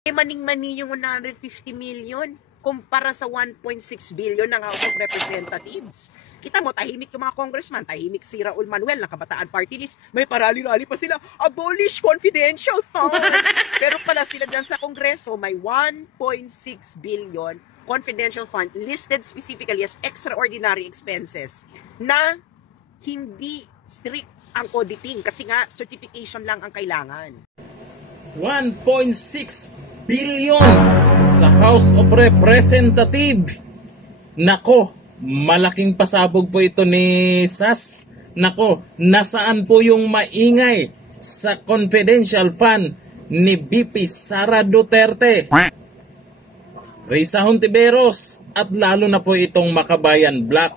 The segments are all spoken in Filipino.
Maning-mani yung 150 million kumpara sa 1.6 billion ng House of Representatives. Kita mo, tahimik yung mga congressman, tahimik si Raul Manuel ng Kabataan Party List, may parali-rali pa sila, abolish confidential fund. Pero pala sila dyan sa Kongreso, may 1.6 billion confidential fund listed specifically as extraordinary expenses na hindi strict ang auditing kasi nga certification lang ang kailangan. 1.6 billion sa House of Representatives. Nako, malaking pasabog po ito ni SAS. Nako, nasaan po yung maingay sa confidential fund ni VP Sara Duterte, Risa Hontiveros, at lalo na po itong Makabayan Black,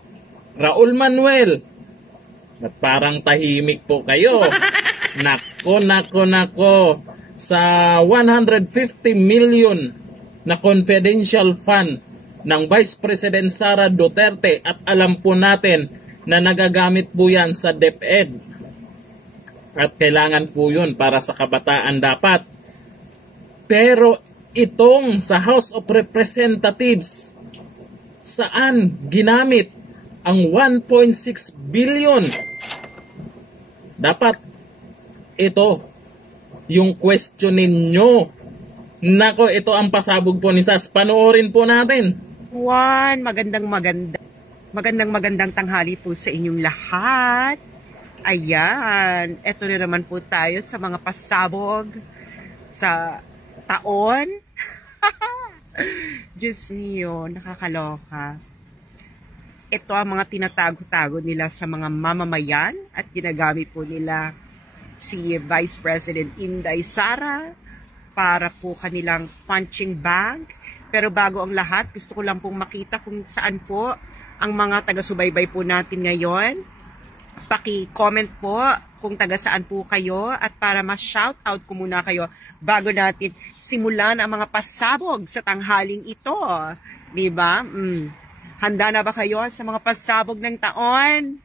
Raul Manuel. At parang tahimik po kayo. Nako. Sa 150 million na confidential fund ng Vice President Sara Duterte, at alam po natin na nagagamit po yan sa DepEd at kailangan po yun para sa kabataan dapat. Pero itong sa House of Representatives, saan ginamit ang 1.6 billion? Dapat ito yung question ninyo. Nako, ito ang pasabog po ni SAS. Panoorin po natin. Magandang tanghali po sa inyong lahat. Ayan, eto na naman po tayo sa mga pasabog sa taon. Diyos niyo, nakakaloka. Ito ang mga tinatago-tago nila sa mga mamamayan at ginagamit po nila si Vice President Inday Sara para po kanilang punching bag. Pero bago ang lahat, gusto ko lang pong makita kung saan po ang mga taga-subaybay po natin ngayon. Paki-comment po kung taga saan po kayo at para ma-shoutout ko muna kayo bago natin simulan ang mga pasabog sa tanghaling ito. Diba? Handa na ba kayo sa mga pasabog ng taon?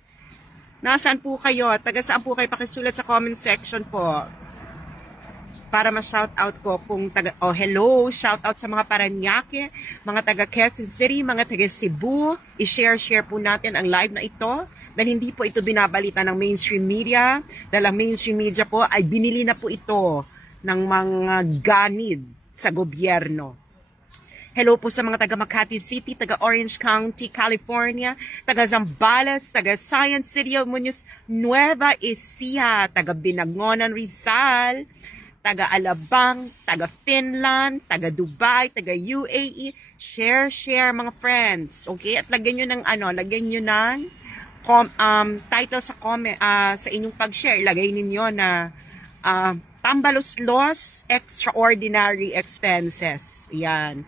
Nasaan po kayo? Taga saan po kayo? Pakisulat sa comment section po. Para ma-shoutout ko kung taga... Oh, hello! Shoutout sa mga Paranaque, mga taga Quezon City, mga taga Cebu. I-share po natin ang live na ito. Dahil hindi po ito binabalita ng mainstream media. Dahil ang mainstream media po ay binili na po ito ng mga ganid sa gobyerno. Hello po sa mga taga Makati City, taga Orange County, California, taga Zambales, taga Science City of Muñoz, Nueva Ecija, taga Binangonan, Rizal, taga Alabang, taga Finland, taga Dubai, taga UAE. Share mga friends. Okay? At lagyan nyo ng lagyan nyo ng title sa comment, sa inyong pag-share. Ilagay ninyo na Tambalos Loss Extraordinary Expenses. Yan.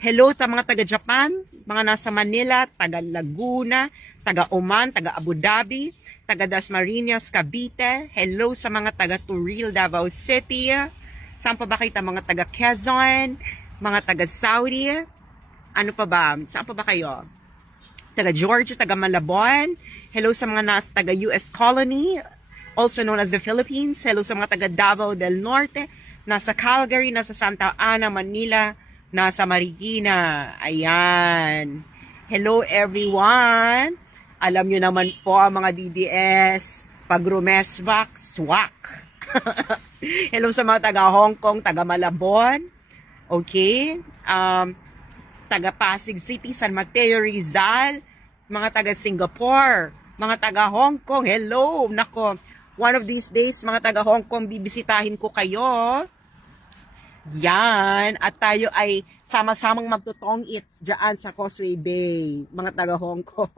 Hello ta mga taga Japan, mga nasa Manila, taga Laguna, taga Oman, taga Abu Dhabi, taga Dasmariñas, Cavite. Hello sa mga taga Turil, Davao City. Saan pa ba kayo? Mga taga Quezon, mga taga Saudi. Ano pa ba? Saan pa ba kayo? Taga Georgia, taga Malabon. Hello sa mga nasa taga US Colony, also known as the Philippines. Hello sa mga taga Davao del Norte, nasa Calgary, nasa Santa Ana, Manila, nasa Marikina. Ayan. Hello everyone. Alam nyo naman po ang mga DDS, pag rumesbak, swak. Hello sa mga taga Hong Kong, taga Malabon. Okay. Taga Pasig City, San Mateo, Rizal. Mga taga Singapore, mga taga Hong Kong. Hello. Nako. One of these days, mga taga Hong Kong, bibisitahin ko kayo. Yan. At tayo ay sama-samang magtutong its dyan sa Causeway Bay. Mga taga Hong Kong.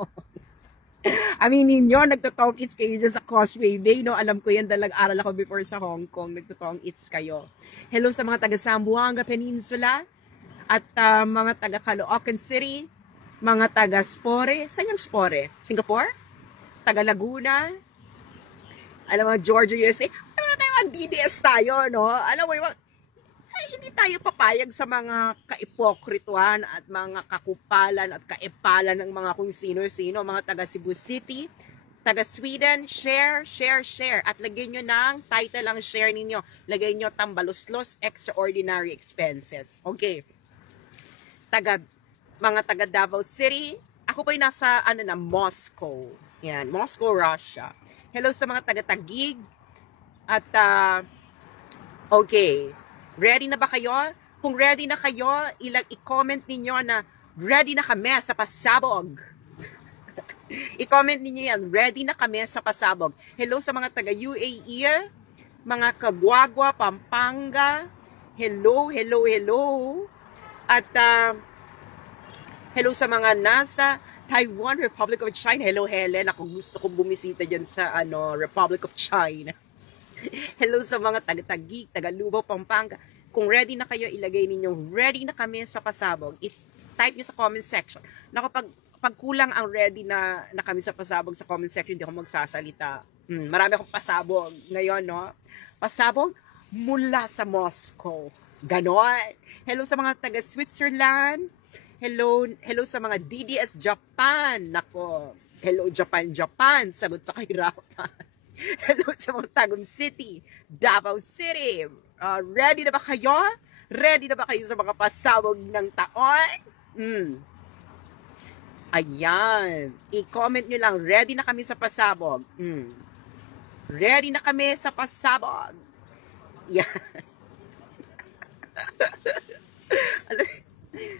Aminin nyo, nagtutong its kayo dyan sa Causeway Bay. No? Alam ko yan, dalag-aral ako before sa Hong Kong. Nagtutong its kayo. Hello sa mga taga Zamboanga Peninsula. At mga taga Caloocan City. Mga taga Spore. Saan yung Spore? Singapore? Taga Laguna? Alam mo, Georgia, USA, ano na tayo, DDS tayo, no? Alam mo, hindi tayo papayag sa mga kaipokrituan at mga kakupalan at kaipalan ng mga kung sino-sino, mga taga Cebu City, Taga Sweden, share, share, share. At lagyan nyo ng title ang share ninyo. Lagay nyo Tambaluslos Extraordinary Expenses. Okay. Mga taga Davao City. Ako po'y nasa, Moscow. Yan, Moscow, Russia. Hello sa mga taga Taguig. At, okay. Ready na ba kayo? Kung ready na kayo, i-comment ninyo na ready na kami sa pasabog. I-comment ninyo yan, ready na kami sa pasabog. Hello sa mga taga UAE, mga Kagwagwa, Pampanga. Hello, hello, hello. At hello sa mga nasa Taiwan, Republic of China. Hello, Helen. Ako gusto kong bumisita dyan sa Republic of China. Hello sa mga taga-Taguig, taga-Lubao, Pampanga. Kung ready na kayo, ilagay ninyo, ready na kami sa pasabog. Type nyo sa comment section. Pag kulang ang ready na kami sa pasabog sa comment section, hindi ako magsasalita. Marami akong pasabog ngayon, no? Pasabog mula sa Moscow. Ganon. Hello sa mga taga Switzerland. Hello sa mga DDS Japan. Nako. Hello Japan, Japan. Sagot sa kahirapan. Hello sa mga Tagum City, Davao City. Ready na ba kayo? Ready na ba kayo sa mga pasabog ng taon? Ayan. I-comment nyo lang, ready na kami sa pasabog. Ready na kami sa pasabog. Yan.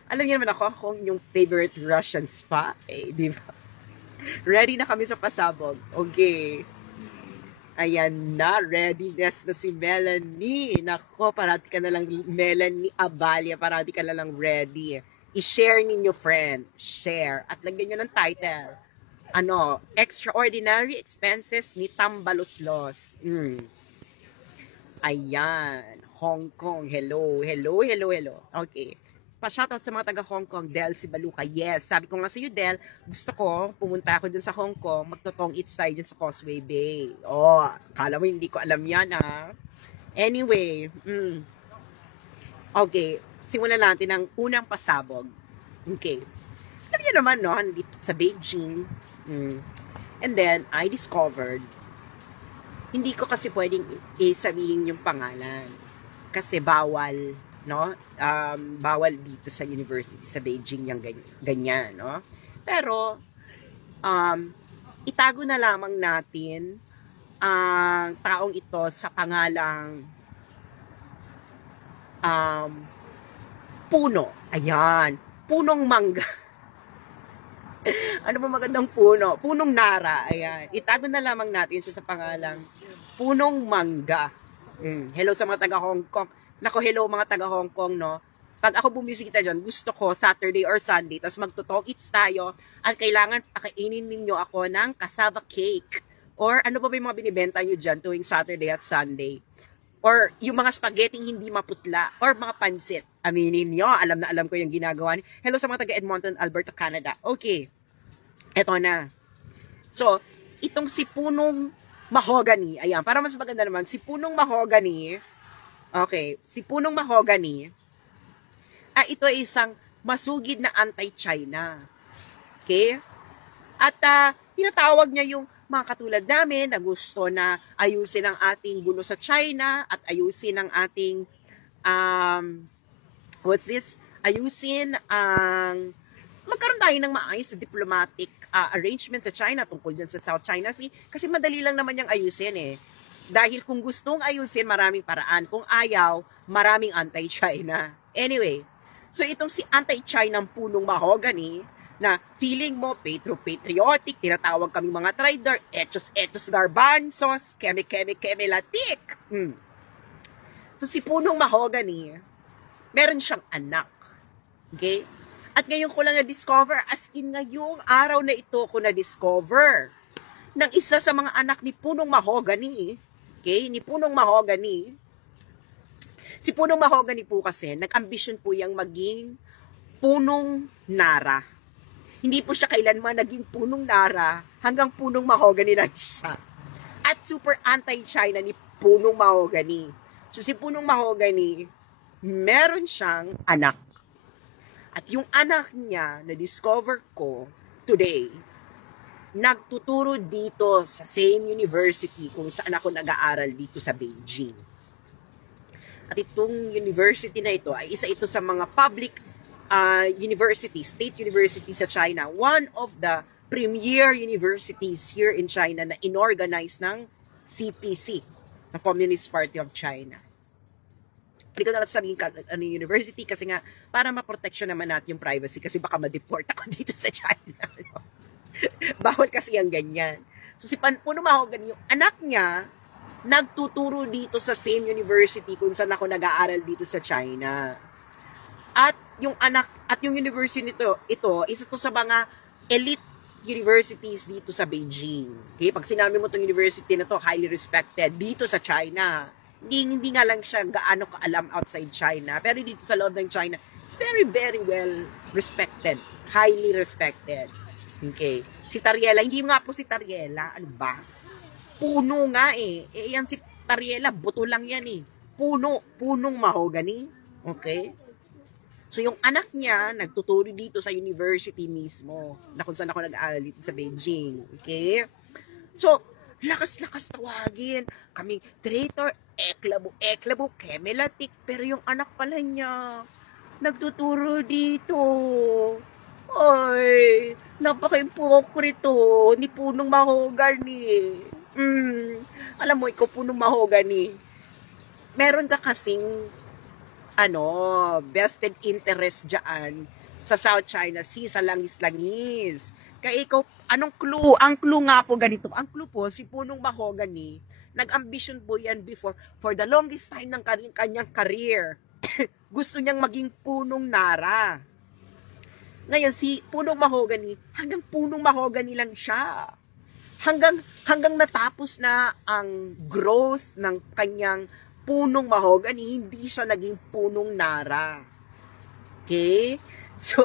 Alam niyo naman ako kung yung favorite Russian spy, di ba? Ready na kami sa pasabog. Okay. Ayan na, readiness na si Melanie. Nako, parati ka na lang, Melanie Abalia, parati ka na lang ready. I-share ninyo, friend. Share. At lagyan nyo ng title. Extraordinary Expenses ni Tambaluslos. Ayan. Hong Kong. Hello. Hello, hello, hello. Okay. Pa-shoutout sa mga taga Hong Kong. Del si Baluka. Yes. Sabi ko nga sa iyo, Del, gusto ko, pumunta ako dun sa Hong Kong, magtotong eats tayo dun sa Causeway Bay. Kala mo hindi ko alam yan, ha? Anyway. Okay. Simulan natin ang unang pasabog. Okay. Alam niyo naman, no? Dito sa Beijing. And then, I discovered, hindi ko kasi pwedeng sabihin yung pangalan. Kasi bawal, no? Bawal dito sa university sa Beijing yung ganyan, no? Pero, itago na lamang natin ang taong ito sa pangalang puno. Ayan. Punong mangga. Ano ba magandang puno? Punong nara. Ayan. Itago na lamang natin siya sa pangalang punong mangga. Hello sa mga taga Hong Kong. Nako, hello mga taga Hong Kong, no? Pag ako bumisita dyan, gusto ko Saturday or Sunday, tapos magtutong eats tayo, at kailangan pakainin ninyo ako ng cassava cake. Or ano ba yung mga binibenta nyo dyan tuwing Saturday at Sunday? Or yung mga spaghetti hindi maputla. Or mga pansit. Aminin nyo, alam na alam ko yung ginagawa niyo. Hello sa mga taga Edmonton, Alberta, Canada. Okay. Eto na. So, itong si Punong Mahogany. Ayan, para mas maganda naman. Si Punong Mahogany. Okay. Si Punong Mahogany. Ito ay isang masugid na anti-China. Okay? At tinatawag niya yung mga katulad namin na gusto na ayusin ang ating gulo sa China at ayusin ang ating ayusin ang magkaroon tayo ng maayos na diplomatic arrangement sa China tungkol dyan sa South China Sea kasi madali lang naman yung ayusin eh. Dahil kung gustong ayusin, maraming paraan. Kung ayaw, maraming anti-China. Anyway, so itong si anti-China ng Punong Mahogany na feeling mo patriotic, tinatawag kami mga trader, etos garbanzos, keme latik. So si Punong Mahogany, meron siyang anak. Okay? At ngayon ko lang na-discover, as in ngayong araw na ito ko na-discover, ng isa sa mga anak ni Punong Mahogany, okay, ni Punong Mahogany, si Punong Mahogany po kasi, nag-ambisyon po yang maging punong nara. Hindi po siya kailanman naging punong nara, hanggang punong mahogany lang siya. At super anti-China ni Punong Mahogany. So si Punong Mahogany, meron siyang anak. At yung anak niya, na-discover ko today, nagtuturo dito sa same university kung saan ako nag-aaral dito sa Beijing. At itong university na ito ay isa ito sa mga public university, state university sa China. One of the premier universities here in China na inorganize ng CPC, the Communist Party of China. Hindi ko na sabihin ano university kasi nga para ma-protection naman natin yung privacy kasi baka ma-deport ako dito sa China. Bawal kasi ang ganyan. So si Puno Mahogany, yung anak niya, nagtuturo dito sa same university kung saan ako nag-aaral dito sa China. At yung university ito isa to sa mga elite universities dito sa Beijing. Okay? Pag sinabi mo itong university na to, highly respected dito sa China. Hindi nga lang siya gaano kaalam outside China. Pero dito sa loob ng China, it's very, very well respected. Highly respected. Okay. Si Tariela, hindi nga po si Tariela. Ano ba? Puno nga eh. Yan si Tariela, buto lang yan eh. Punong mahogany. Okay? So yung anak niya, nagtuturo dito sa university mismo. Na kung saan ako nag-aaral dito sa Beijing. Okay? So, lakas-lakas tawagin. Kaming traitor, eklabo, kemelatik. Pero yung anak pala niya, nagtuturo dito. Ay, napaka-impokrito ni Punong Mahogany. Alam mo, ikaw Punong Mahogany, meron ka kasing vested interest dyan sa South China Sea, sa langis-langis. Kaya ikaw, anong clue? Ang clue nga po ganito. Ang clue po, si Punong Mahogany, nag-ambition po yan before, for the longest time ng kanyang career. Gusto niyang maging punong nara. Ngayon, si Punong Mahogany, hanggang Punong Mahogany lang siya. Hanggang natapos na ang growth ng kanyang Punong Mahogany, hindi siya naging punong nara. Okay? So,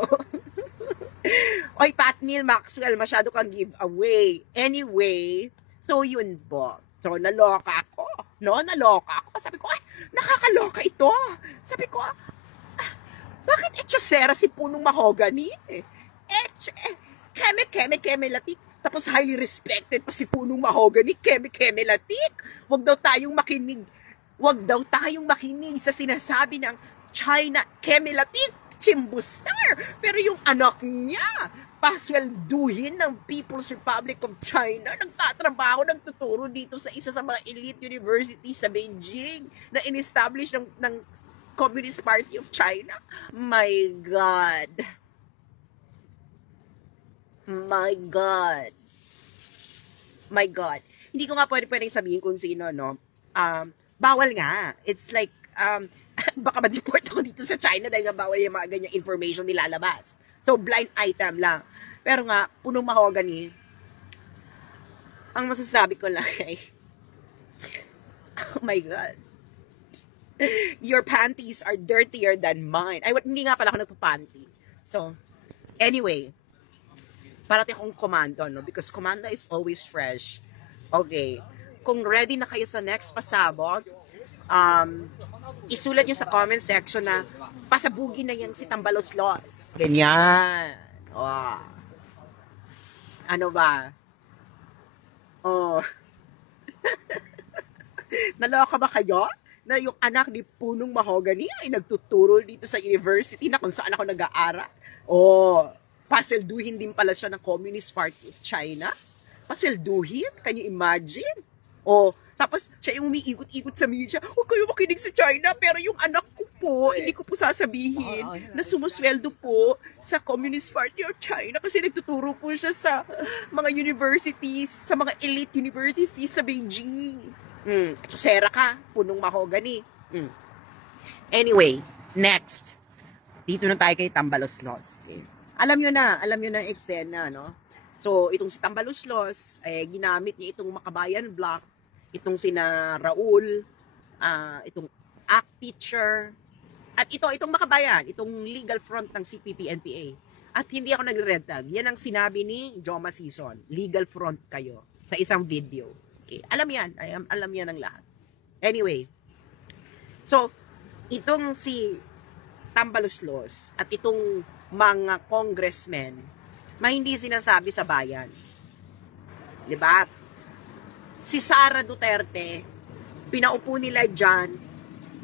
oy, Patmil Maxwell, masyado kang giveaway. Anyway, so yun po. So, naloka ako. Naloka ako. Sabi ko, ay, nakakaloka ito. Sabi ko, bakit etchosera si Punong Mahogany? Keme latik. Tapos highly respected pa si Punong Mahogany. Keme latik. Wag daw tayong makinig sa sinasabi ng China keme latik. Chimbustar. Pero yung anak niya, paswelduhin ng People's Republic of China, nagtatrabaho, nagtuturo dito sa isa sa mga elite universities sa Beijing na in-establish ng Communist Party of China. My God. My God. My God. Hindi ko nga pwedeng sabihin kung sino, no? Bawal nga. It's like, baka ma-deport ako dito sa China dahil nga bawal yung mga ganyang information nilalabas. So, blind item lang. Pero nga, Punong Mahogany, ang masasabi ko lang ay, oh my God. Your panties are dirtier than mine. Ay, hindi nga pala ako nagpapanty. So, anyway, parati akong komando, no? Because komando is always fresh. Okay. Kung ready na kayo sa next pasabog, isulat nyo sa comment section na pasabugin na yan si Tambaloslos. Ganyan. Oh. Ano ba? Oh. Naloka ba kayo? Na yung anak ni Punong Mahogany ay nagtuturo dito sa university na kung saan ako nag-aaral. Oh, paswelduhin din pala siya ng Communist Party of China. Paswelduhin? Can you imagine? Oh, tapos siya yung umiikot-ikot sa media. Huwag kayo makinig sa China, pero yung anak ko po, hindi ko po sasabihin na sumusweldo po sa Communist Party of China kasi nagtuturo po siya sa mga universities, sa mga elite universities sa Beijing. Sera ka, Punong Mahogany. Anyway, next. Dito na tayo kay Tambaloslos. Okay. Alam nyo na ang eksena, no? So, itong si Tambaloslos, ginamit niya itong Makabayan Block, itong sina Raul, itong ACT teacher, at itong Makabayan, itong legal front ng CPP-NPA. At hindi ako nagre-red tag. Yan ang sinabi ni Joma Season. Legal front kayo sa isang video. Okay. Alam yan ng lahat. Anyway, so, itong si Tambaloslos at itong mga congressmen, hindi sinasabi sa bayan. Di ba? Si Sara Duterte, pinaupo nila dyan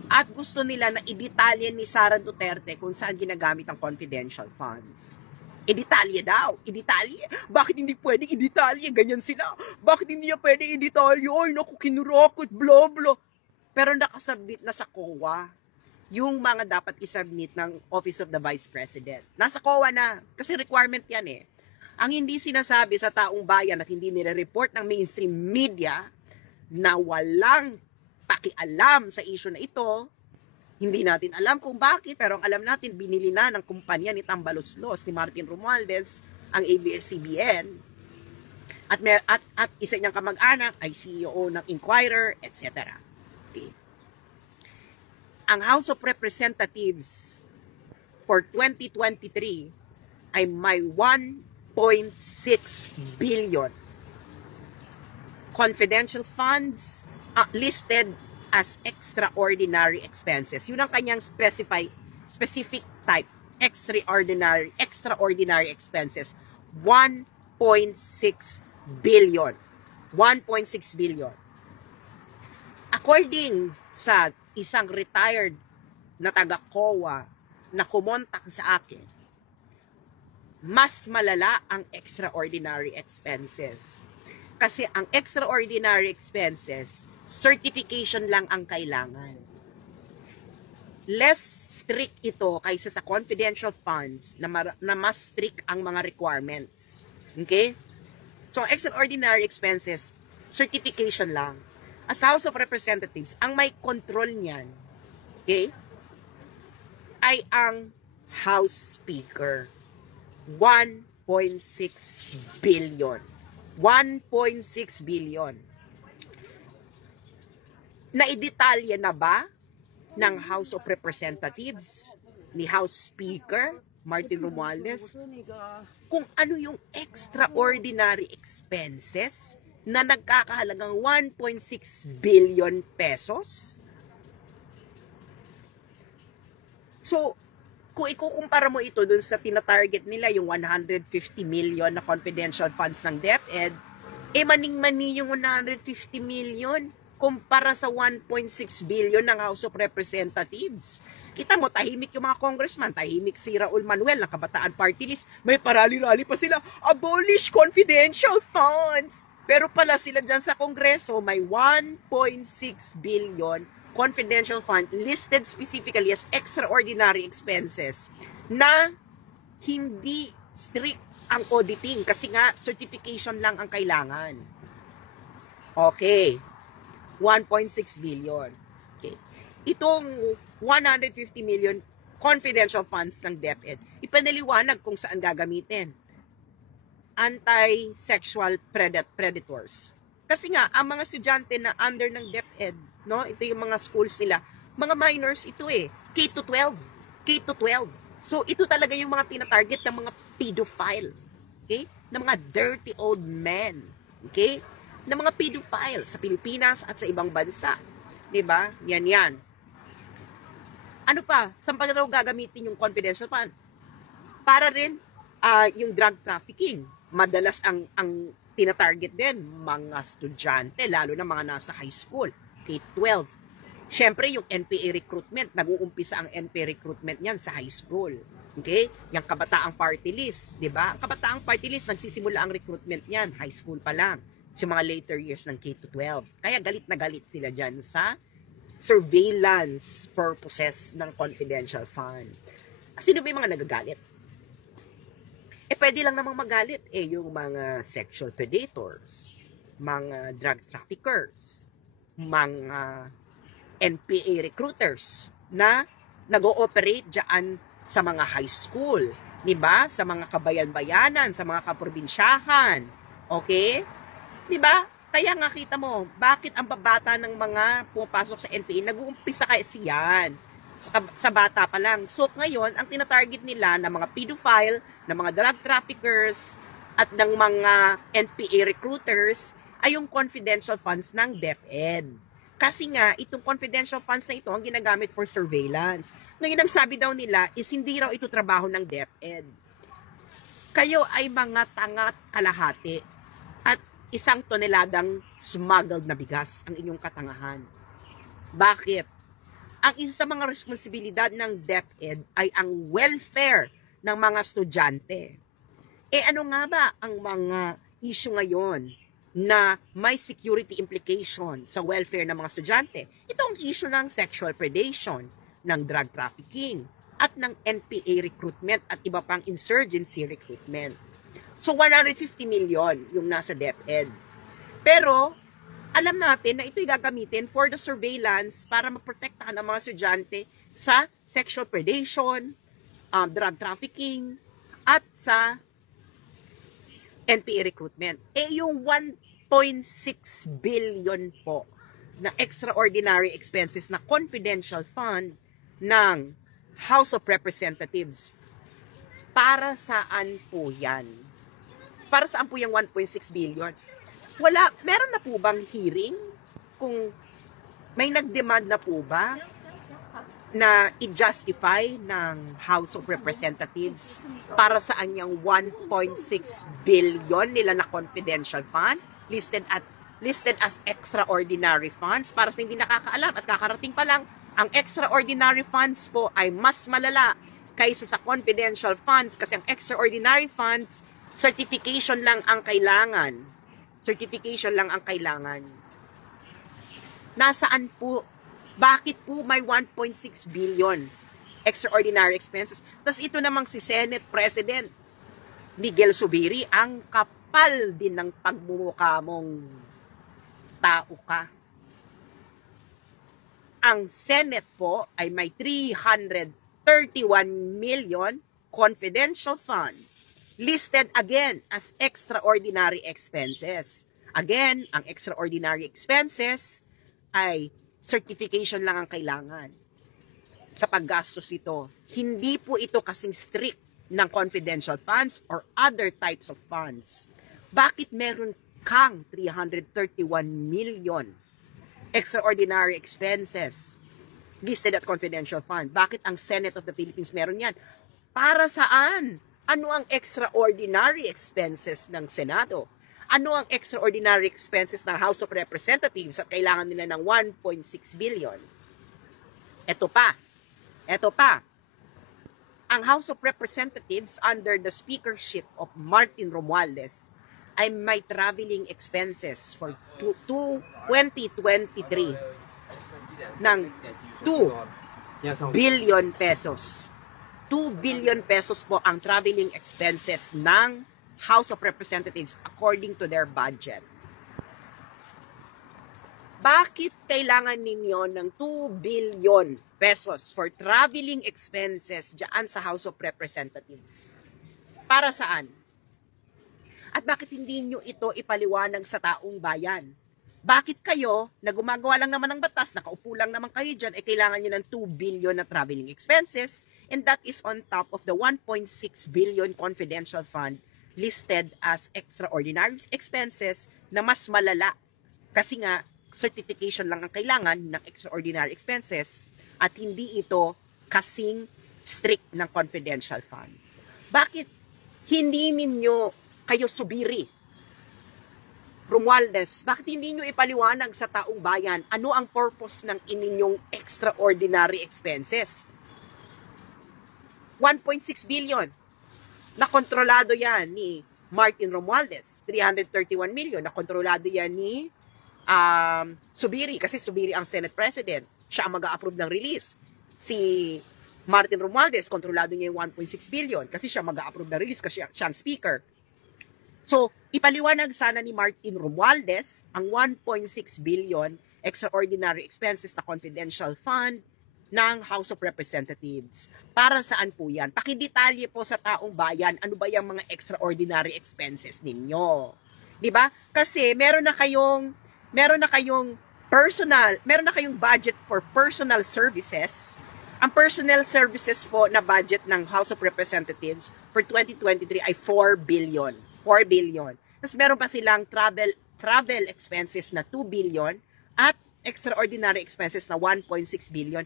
at gusto nila na i-detalye ni Sara Duterte kung saan ginagamit ang confidential funds. I-detalye daw. I-detalye. Bakit hindi pwedeng i-detalye? Ganyan sila. Bakit hindi niya pwedeng i-detalye? Ay, naku, kinurakot, blah, blah. Pero nakasubmit na sa COA yung mga dapat isubmit ng Office of the Vice President. Nasa COA na. Kasi requirement yan eh. Ang hindi sinasabi sa taong bayan at hindi nire-report ng mainstream media na walang pakialam sa issue na ito, hindi natin alam kung bakit, pero ang alam natin, binili na ng kumpanya ni Tambaloslos, ni Martin Romualdez, ang ABS-CBN. At isa niyang kamag-anak ay CEO ng Inquirer, etc. Okay. Ang House of Representatives for 2023 ay may 1.6 billion confidential funds listed as extraordinary expenses. Yun ang kanyang specific type, extraordinary expenses. 1.6 billion. 1.6 billion. According sa isang retired na taga-COA na kumontak sa akin, mas malala ang extraordinary expenses. Kasi ang extraordinary expenses, certification lang ang kailangan. Less strict ito kaysa sa confidential funds na mas strict ang mga requirements. Okay? So, extraordinary expenses, certification lang. At sa House of Representatives, ang may control niyan, okay, ay ang House Speaker. 1.6 billion. 1.6 billion. Naidetalye na ba ng House of Representatives, ni House Speaker Martin Romualdez, kung ano yung extraordinary expenses na nagkakahalagang 1.6 billion pesos? So, kung ikukumpara mo ito dun sa tinatarget nila, yung 150 million na confidential funds ng DepEd, maning-mani yung 150 million kumpara sa 1.6 billion ng House of Representatives. Kita mo, tahimik yung mga congressman, tahimik si Raul Manuel ng Kabataan Party List, may parali-rali pa sila, abolish confidential funds. Pero pala sila dyan sa Kongreso, may 1.6 billion confidential fund listed specifically as extraordinary expenses na hindi strict ang auditing kasi nga certification lang ang kailangan. Okay. 1.6 billion. Okay. Itong 150 million confidential funds ng DepEd, ipanaliwanag kung saan gagamitin. Anti-sexual predators. Kasi nga, ang mga estudyante na under ng DepEd, no, ito yung mga schools nila, mga minors ito K-12. K-12. So, ito talaga yung mga tinatarget ng mga pedophile. Okay? Ng mga dirty old men. Okay? Ng mga pedophile sa Pilipinas at sa ibang bansa. Diba? Yan. Ano pa? Saan pa daw gagamitin yung confidential fund? Para rin yung drug trafficking. Madalas ang tinatarget din mga estudyante, lalo na mga nasa high school, K-12. Siyempre, yung NPA recruitment, nag-uumpisa ang NPA recruitment niyan sa high school. Okay? Yung Kabataang Party List, di ba? Ang Kabataang Party List, nagsisimula ang recruitment niyan, high school pa lang. Sa mga later years ng K-12. Kaya galit na galit sila dyan sa surveillance purposes ng confidential fund. Sino ba yung mga nagagalit? Pwede lang namang magalit yung mga sexual predators, mga drug traffickers, mga NPA recruiters na nag-ooperate dyan sa mga high school, diba? Sa mga kabayan-bayanan, sa mga kaprobinsyahan. Okay? Diba? Kaya nga kita mo, bakit ang babata ng mga pumapasok sa NPA, nag-uumpisa kasi yan sa bata pa lang. So ngayon, ang tinatarget nila ng mga pedophile, ng mga drug traffickers, at ng mga NPA recruiters ay yung confidential funds ng DepEd. Kasi nga, itong confidential funds na ito ang ginagamit for surveillance. Ngayon, ang sabi daw nila is hindi raw ito trabaho ng DepEd. Kayo ay mga tangat kalahati. At 1 toneladang smuggled na bigas ang inyong katangahan. Bakit? Ang isa sa mga responsibilidad ng DepEd ay ang welfare ng mga estudyante. Ano nga ba ang mga issue ngayon na may security implication sa welfare ng mga estudyante? Ito ang issue ng sexual predation, ng drug trafficking, at ng NPA recruitment at iba pang insurgency recruitment. So 150 million yung nasa DepEd. Pero alam natin na ito'y gagamitin for the surveillance para maprotektahan ang mga estudyante sa sexual predation, drug trafficking, at sa NPA recruitment. Yung 1.6 billion po na extraordinary expenses na confidential fund ng House of Representatives, para saan po yan? Para saan po yung 1.6 billion? Meron na po bang hearing? Kung may nag-demand na po ba na i-justify ng House of Representatives para saan yung 1.6 billion nila na confidential fund listed as extraordinary funds? Para sa hindi nakakaalam at kakarating pa lang, ang extraordinary funds po ay mas malala kaysa sa confidential funds kasi ang extraordinary funds, certification lang ang kailangan. Certification lang ang kailangan. Nasaan po? Bakit po may 1.6 billion extraordinary expenses? Tapos ito namang si Senate President Miguel Zubiri, ang kapal din ng pagmumukha mong tao ka. Ang Senate po ay may 331 million confidential fund listed again as extraordinary expenses. Again, ang extraordinary expenses ay certification lang ang kailangan sa paggastos ito. Hindi po ito kasing strict ng confidential funds or other types of funds. Bakit meron kang 331 million extraordinary expenses listed at confidential fund? Bakit ang Senate of the Philippines meron yan? Para saan? Ano ang extraordinary expenses ng Senado? Ano ang extraordinary expenses ng House of Representatives at kailangan nila ng 1.6 billion? Ito pa. Ang House of Representatives under the speakership of Martin Romualdez ay may traveling expenses for 2023 ng 2 billion pesos. 2 billion pesos po ang traveling expenses ng House of Representatives according to their budget. Bakit kailangan ninyo ng 2 billion pesos for traveling expenses dyan sa House of Representatives? Para saan? At bakit hindi nyo ito ipaliwanag sa taong bayan? Bakit kayo, na gumagawa lang naman ng batas, nakaupo lang naman kayo dyan, kailangan nyo ng 2 billion na traveling expenses, and that is on top of the 1.6 billion confidential fund listed as extraordinary expenses na mas malala. Kasi nga, certification lang ang kailangan ng extraordinary expenses at hindi ito kasing strict ng confidential fund. Bakit hindi ninyo kayo Zubiri, Romualdez, bakit hindi nyo ipaliwanag sa taong bayan ano ang purpose ng ininyong extraordinary expenses? 1.6 billion. Nakontrolado yan ni Martin Romualdez. 331 million. Nakontrolado yan ni Zubiri. Kasi Zubiri ang Senate President. Siya ang mag-a-approve ng release. Si Martin Romualdez, kontrolado niya yung 1.6 billion. Kasi siya mag-a-approve ng release kasi siya ang speaker. So, ipaliwanag sana ni Martin Romualdez ang 1.6 billion extraordinary expenses na confidential fund ng House of Representatives. Para saan po yan? Pakidetalye po sa taong bayan, ano ba yung mga extraordinary expenses ninyo? 'Di ba? Kasi meron na kayong budget for personal services. Ang personal services po na budget ng House of Representatives for 2023 ay 4 billion. 4 billion. Tapos meron pa silang travel expenses na 2 billion at extraordinary expenses na 1.6 billion.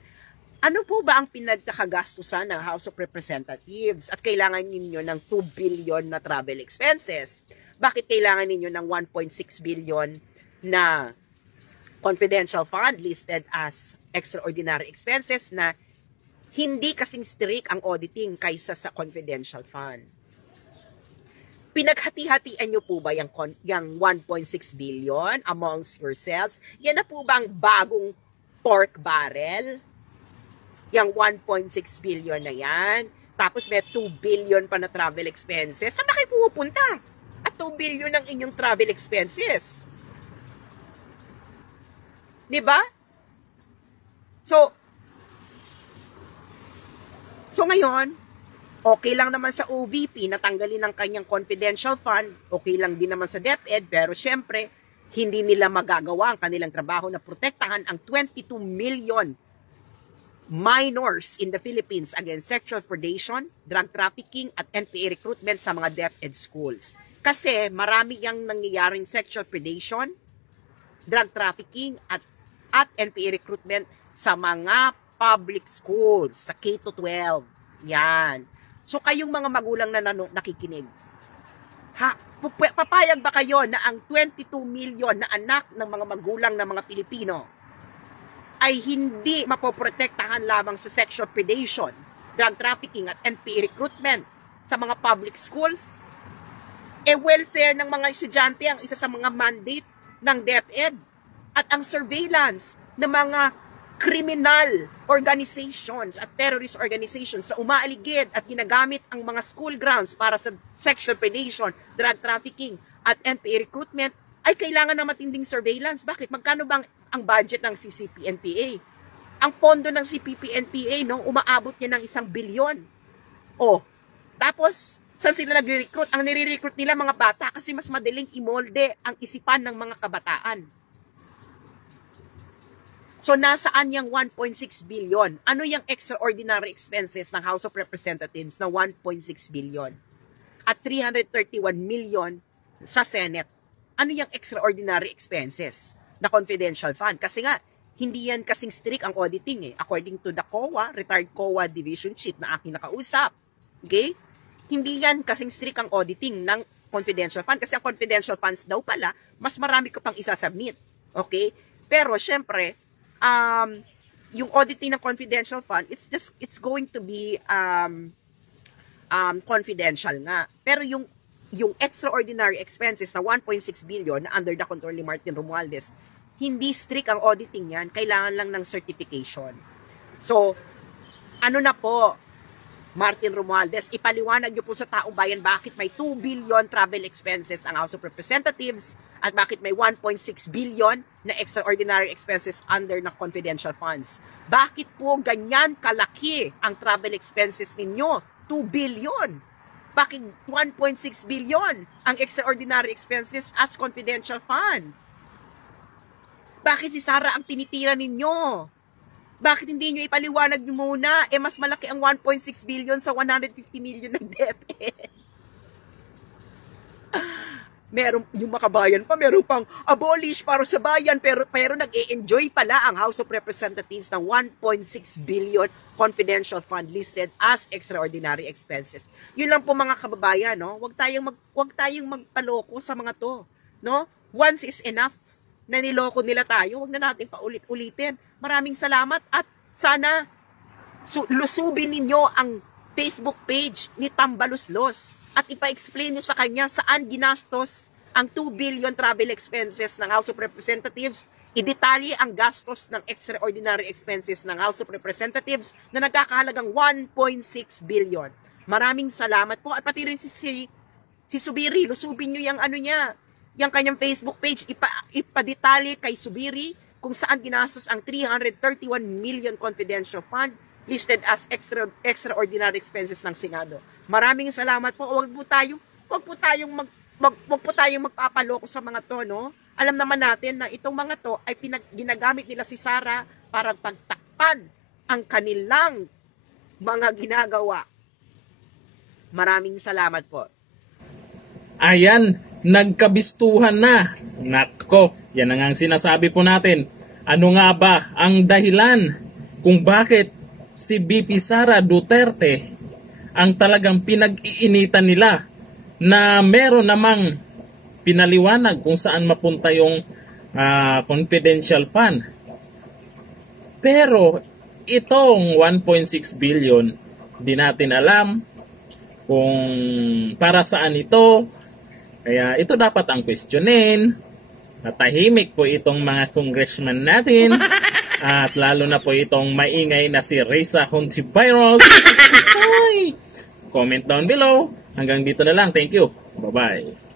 Ano po ba ang pinagkakagastusan ng House of Representatives at kailangan ninyo ng 2 billion na travel expenses? Bakit kailangan ninyo ng 1.6 billion na confidential fund listed as extraordinary expenses na hindi kasing strict ang auditing kaysa sa confidential fund? Pinaghati-hatian nyo po ba yung 1.6 billion amongst yourselves? Yan na po bang bagong pork barrel? Yung 1.6 billion na yan? Tapos may 2 billion pa na travel expenses? Saan ba kayo pupunta? At 2 billion ang inyong travel expenses? Diba? So ngayon, okay lang naman sa OVP na tanggalin ang kanyang confidential fund, okay lang din naman sa DepEd, pero syempre, hindi nila magagawa ang kanilang trabaho na protektahan ang 22 million minors in the Philippines against sexual predation, drug trafficking, at NPA recruitment sa mga DepEd schools. Kasi marami yang nangyayaring sexual predation, drug trafficking, at NPA recruitment sa mga public schools, sa K-12. Yan. So kayong mga magulang na nakikinig, papayag ba kayo na ang 22 million na anak ng mga magulang ng mga Pilipino ay hindi mapoprotektahan lamang sa sexual predation, drug trafficking, at NPA recruitment sa mga public schools? Welfare ng mga estudyante ang isa sa mga mandate ng DepEd, at ang surveillance ng mga criminal organizations at terrorist organizations na umaaligid at ginagamit ang mga school grounds para sa sexual predation, drug trafficking, at NPA recruitment ay kailangan ng matinding surveillance. Bakit? Magkano bang ang budget ng CCP-NPA? Ang pondo ng CCP-NPA, no, umaabot niya ng 1 bilyon. Tapos, saan sila nagre-recruit? Ang nire-recruit nila mga bata kasi mas madaling imolde ang isipan ng mga kabataan. So, nasaan yung 1.6 billion? Ano yung extraordinary expenses ng House of Representatives na 1.6 billion? At 331 million sa Senate. Ano yung extraordinary expenses na confidential fund? Kasi nga, hindi yan kasing strict ang auditing eh. According to the COA, retired COA division chief na aking nakausap. Okay? Hindi yan kasing strict ang auditing ng confidential fund. Kasi ang confidential funds daw pala, mas marami ko pang isasubmit. Okay? Pero, syempre, yung auditing ng confidential fund, it's going to be confidential nga. Pero yung extraordinary expenses na 1.6 billion na under the control ni Martin Romualdez, hindi strict ang auditing yan, kailangan lang ng certification. So, ano na po, Martin Romualdez, ipaliwanag niyo po sa taong bayan bakit may 2 billion travel expenses ang House of Representatives at bakit may 1.6 billion na extraordinary expenses under na confidential funds. Bakit po ganyan kalaki ang travel expenses ninyo? 2 billion. Bakit 1.6 billion ang extraordinary expenses as confidential fund? Bakit si Sara ang tinitira ninyo? Bakit hindi nyo ipaliwanag nyo muna? Mas malaki ang 1.6 billion sa 150 million ng DepEd. Meron yung makabayan pa, meron pang abolish para sa bayan, pero nag-e-enjoy pala ang House of Representatives ng 1.6 billion confidential fund listed as extraordinary expenses. Yun lang po mga kababayan, no? Huwag tayong magpaloko sa mga to, no? Once is enough na niloko nila tayo, huwag na natin paulit-ulitin. Maraming salamat at sana lusubin ninyo ang Facebook page ni Tambaluslos at ipa-explain nyo sa kanya saan ginastos ang 2 billion travel expenses ng House of Representatives. Idetalye ang gastos ng extraordinary expenses ng House of Representatives na nagkakahalagang 1.6 billion. Maraming salamat po at pati rin si Subiri, lusubin nyo yung ano niya, yung kanyang Facebook page, ipadetalye kay Subiri kung saan ginastos ang 331 million confidential fund listed as extraordinary expenses ng Senado. Maraming salamat po. Wag po tayong magpapaloko sa mga to, no? Alam naman natin na itong mga to ay ginagamit nila si Sara para pagtakpan ang kanilang mga ginagawa. Maraming salamat po. Ayan, nagkabistuhan na. Nako, yan ang sinasabi po natin. Ano nga ba ang dahilan kung bakit si VP Sara Duterte ang talagang pinag-iinitan nila na meron namang pinaliwanag kung saan mapunta yung confidential fund. Pero itong 1.6 billion, di natin alam kung para saan ito. Kaya ito dapat ang questionin. Natahimik po itong mga congressman natin. At lalo na po itong maingay na si Risa Hontiveros. Comment down below. Hanggang dito na lang. Thank you. Bye-bye.